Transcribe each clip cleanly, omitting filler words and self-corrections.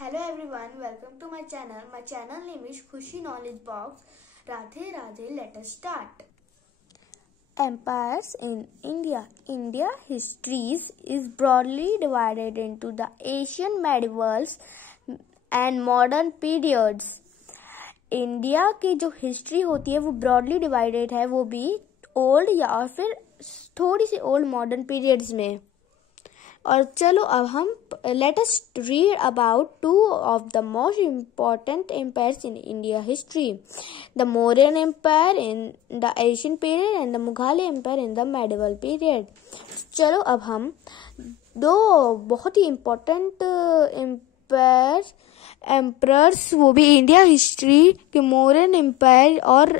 Hello everyone, welcome to my channel. My channel name is Khushi Knowledge Box. Radhe Radhe, let us start. Empires in India. India histories is broadly divided into the ancient, medievals and modern periods. India की जो history होती है वो broadly divided है, वो भी old या फिर थोड़ी सी ओल्ड मॉडर्न पीरियड्स में. और चलो अब हम let us read about two of the most important empires in India history, the Mauryan empire in the Asian period and the Mughal empire in the medieval period. चलो अब हम दो बहुत ही इम्पोर्टेंट एम्परर्स, वो भी इंडिया हिस्ट्री के, मौर्यन एम्पायर और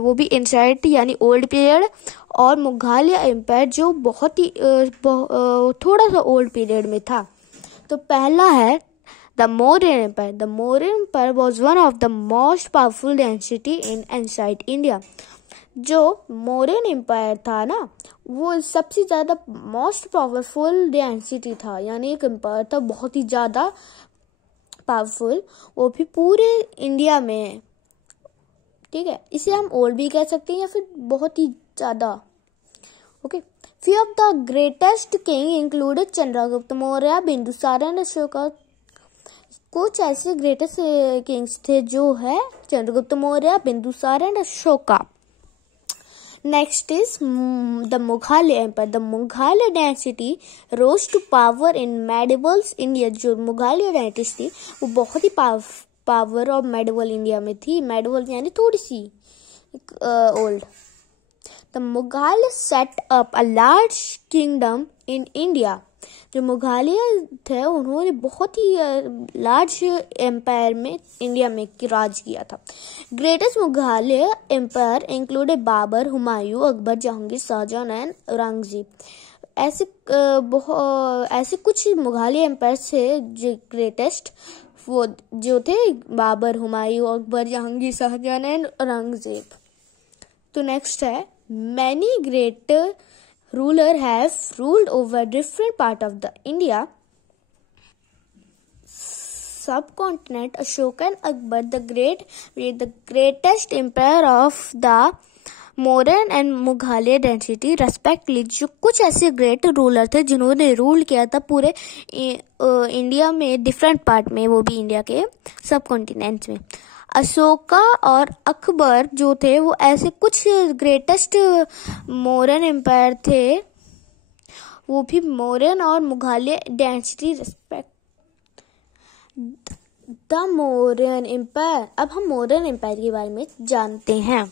वो भी एंशिएंट यानी ओल्ड पीरियड, और मुगल एम्पायर जो बहुत ही थोड़ा सा ओल्ड पीरियड में था. तो पहला है the Mauryan empire. The Mauryan empire was one of the most powerful dynasty in ancient India. जो मौर्यन एम्पायर था ना, वो सबसे ज्यादा मोस्ट पावरफुल डायनेस्टी था, यानी एक एम्पायर था बहुत ही ज्यादा पावरफुल, वो भी पूरे इंडिया में. ठीक है, इसे हम ओल्ड भी कह सकते हैं या फिर बहुत ही ज्यादा. Okay, few of the greatest king included Chandragupta Maurya, Bindusara and Ashoka. कुछ ऐसे ग्रेटेस्ट किंग्स थे जो है Chandragupta Maurya, Bindusara and Ashoka. Next is the Mughal Empire. The Mughal dynasty rose to power in medieval India. जो मुगल डायनेस्टी थी वो बहुत ही पावर और मेडिवल इंडिया में थी. मेडिवल यानी थोड़ी सी old. The Mughal set up a large kingdom in India. जो मुगलिया थे उन्होंने बहुत ही लार्ज एम्पायर में इंडिया में राज किया था. ग्रेटेस्ट मुगलिया empire included Babur, Humayun, Akbar, Jahangir, Shah Jahan and Aurangzeb. ऐसे कुछ मुगलिया एम्पायर्स थे जो ग्रेटेस्ट, वो जो थे बाबर, हुमायूं, अकबर, जहांगीर, शाहजहां एंड औरंगजेब. तो नेक्स्ट है many great ruler have ruled over different part of the India subcontinent. Ashoka and Akbar the Great were the greatest empire of the Mauryan and Mughal dynasty respectively. जो कुछ ऐसे great ruler थे जिन्होंने rule किया था पूरे India में, different part में, वो भी इंडिया के सब कॉन्टिनेंट्स में. अशोका और अकबर जो थे वो ऐसे कुछ ग्रेटेस्ट मौर्यन एम्पायर थे, वो भी मौर्यन और Mughal dynasty respect. The Mauryan empire. अब हम मौर्यन एम्पायर के बारे में जानते हैं.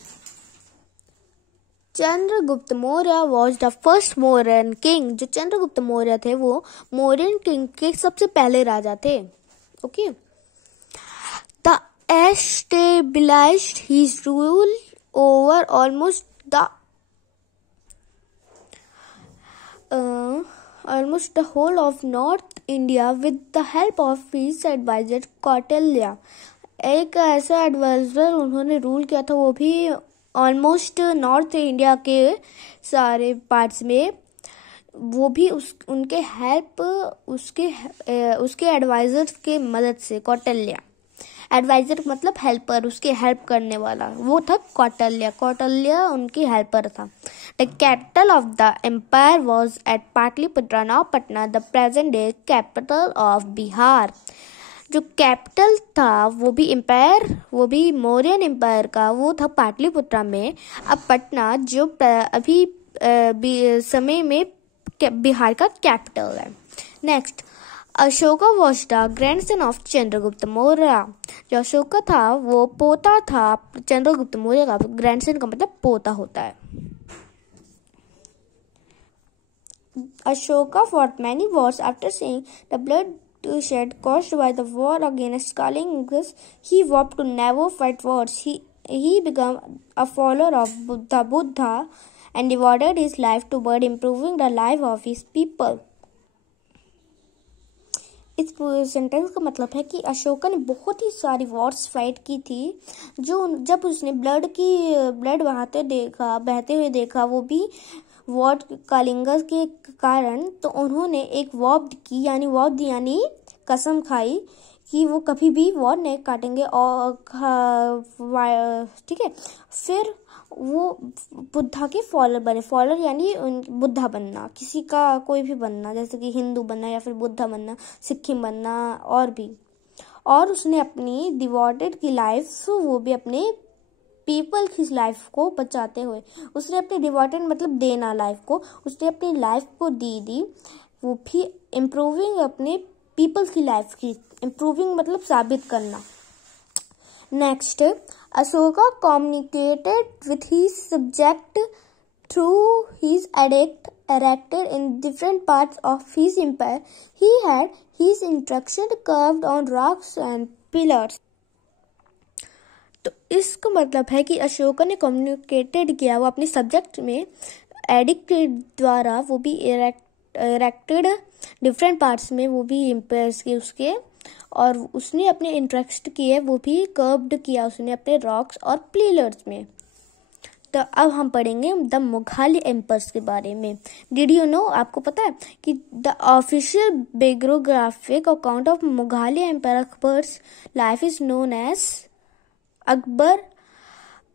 Chandragupta Maurya was the first Mauryan king. जो चंद्रगुप्त मौर्य थे वो मौर्यन किंग के सबसे पहले राजा थे. Okay, the established his rule over almost the whole of North India with the help of his advisor Kautilya. एक ऐसा एडवाइजर उन्होंने रूल किया था, वो भी ऑलमोस्ट नॉर्थ इंडिया के सारे पार्ट्स में, वो भी उनके हेल्प उसके एडवाइजर के मदद से. कौटिल्य एडवाइजर मतलब हेल्पर, उसके हेल्प करने वाला, वो था कौटिल्य. कौटिल्य उनकी हेल्पर था. The capital of the empire was at Pataliputra, now Patna, the present day capital of Bihar. जो कैपिटल था वो भी मौर्यन एम्पायर का, वो था पाटलिपुत्रा में. अब पटना जो अभी समय में बिहार का कैपिटल है. Next, Ashoka was the grandson of Chandragupta Maurya. जो अशोका था वो पोता था चंद्रगुप्त मौर्य का. ग्रैंडसन का मतलब पोता होता है. Ashoka fought many wars. After seeing the bloodshed caused by the war against Kalingas, he vowed to never fight wars. He became a follower of Buddha and devoted his life toward improving the life of his people. इस sentence का मतलब है कि अशोका ने बहुत ही सारी Wars fight की थी. जब उसने ब्लड बहते हुए देखा, वो भी वॉर कालिंगा के कारण, तो उन्होंने एक वॉर की यानी कसम खाई कि वो कभी भी वॉर नहीं काटेंगे और ठीक है। फिर वो बुद्धा के फॉलोअर बने। फॉलोअर यानी बुद्धा बनना, किसी का कोई भी बनना, जैसे कि हिंदू बनना या फिर बुद्धा बनना, सिक्किम बनना और भी। और उसने अपनी डिवोटेड की लाइफ, वो भी अपने पीपल की लाइफ को बचाते हुए, उसने अपनी डिवोटेड मतलब देना लाइफ को, उसने अपनी लाइफ को दी वो भी इम्प्रूविंग अपने पीपल्स की लाइफ की। इम्प्रूविंग मतलब साबित करना। Next, Ashoka communicated with his subject through his addict erected in different parts of his empire. He had his instruction carved on rocks and pillars. तो इसका मतलब है कि अशोका ने कम्युनिकेटेड किया, वो अपने सब्जेक्ट में एडिक्ट के द्वारा, वो भी इरेक्टेड डिफरेंट पार्ट्स में, वो भी एम्पायर्स के उसके, और उसने अपने इंटरेस्ट किए वो भी कर्व्ड किया उसने अपने रॉक्स और पिलर्स में। तो अब हम पढ़ेंगे द मुघल एम्पायर्स के बारे में। डिड यू नो, आपको पता है कि the official biographic account of Mughal empire Akbar's life is known as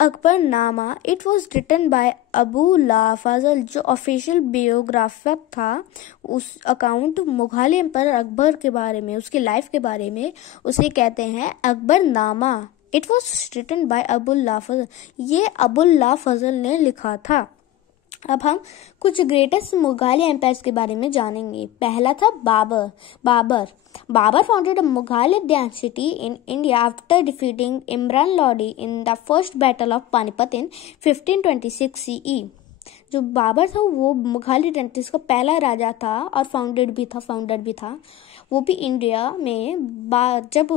Akbarnama. It was written by Abul Fazl, जो ऑफिशियल बायोग्राफर था। उस अकाउंट मुघल एम्पायर अकबर के बारे में, उसकी लाइफ के बारे में, उसे कहते हैं Akbarnama. It was written by Abul Fazl, ये अबुल्ला फजल ने लिखा था। अब हम कुछ ग्रेटेस्ट मुगल एम्पायर्स के बारे में जानेंगे। पहला था Babur founded a Mughal dynasty in India after defeating Imran Lodi in the first battle of Panipat in 1526 CE। जो बाबर था वो मुगल डायनेस्टी का पहला राजा था और फाउंडर भी था। वो भी इंडिया में जब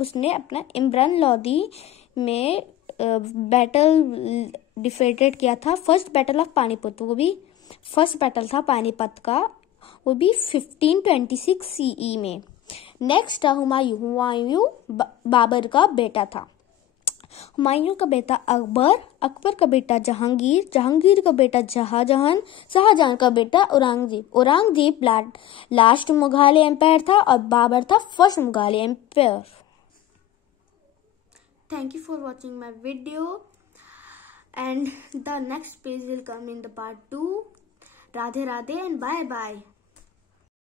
उसने अपना इमरान लोदी में बैटल डिफीटेड किया था, फर्स्ट बैटल ऑफ पानीपत, वो भी फर्स्ट बैटल था पानीपत का, वो भी 1526 CE में। नेक्स्ट हुमायूं बाबर का बेटा था। हुमायूं का बेटा अकबर का बेटा जहांगीर का बेटा शाहजहां का बेटा औरंगजेब लास्ट मुगल एम्पायर था और बाबर था first Mughal empire. Thank you for watching my video, and the next page will come in the part 2. Radhe Radhe and bye bye.